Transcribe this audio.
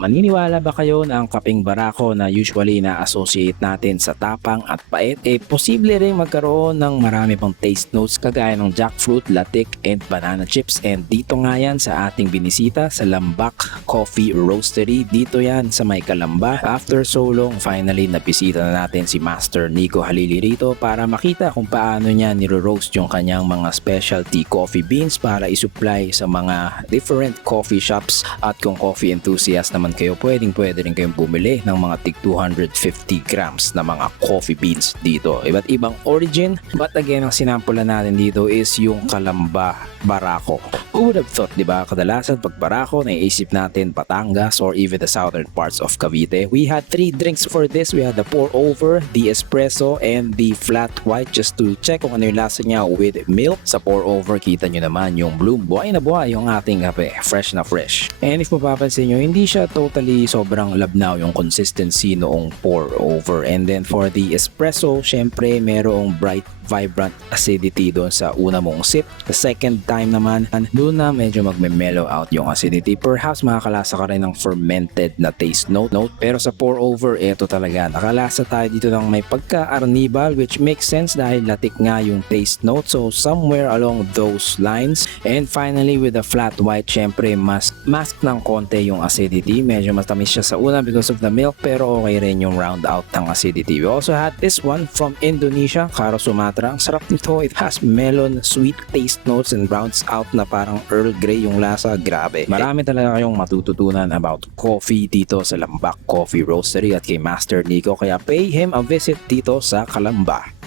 Maniniwala ba kayo na ang kapeng barako na usually na-associate natin sa tapang at pait posible rin magkaroon ng marami pang taste notes kagaya ng jackfruit, latik, and banana chips. And dito nga yan sa ating binisita sa Lambac Coffee Roastery. Dito yan sa may Calamba. After so long, finally nabisita na natin si Master Nico Halili rito para makita kung paano niya niro-roast yung kanyang mga specialty coffee beans para isupply sa mga different coffee shops. At kung coffee enthusiast naman kayo, pwede rin kayong bumili ng mga tig 250 grams na mga coffee beans dito. Iba't ibang origin, but again, ang sinampulan natin dito is yung Calamba Barako. Who would have thought, di ba? Kadalasan pag Barako, naiisip natin Batangas or even the southern parts of Cavite. We had 3 drinks for this. We had the pour over, the espresso, and the flat white just to check kung ano yung lasa niya with milk. Sa pour over, kita nyo naman yung bloom. Buhay na buhay yung ating kape. Fresh na fresh. And if mapapansin nyo, hindi siya totally sobrang labnaw yung consistency noong pour over. And then for the espresso, syempre merong bright vibrant acidity doon sa una mong sip. The second time naman, doon na medyo magme-mellow out yung acidity. Perhaps makakalasa ka rin ng fermented na taste note. Pero sa pour over, eto talaga. Nakalasa tayo dito ng may pagka-arnibal, which makes sense dahil latik nga yung taste note. So somewhere along those lines. And finally with the flat white, syempre mask ng konti yung acidity. Medyo matamis siya sa una because of the milk, pero okay rin yung round out ng acidity. We also had this one from Indonesia, Karo Sumatra. Ang sarap nito. It has melon, sweet taste notes and rounds out na parang Earl Grey yung lasa. Grabe. Marami talaga kayong matututunan about coffee dito sa Lambac Coffee Roastery at kay Master Nico. Kaya pay him a visit dito sa Calamba.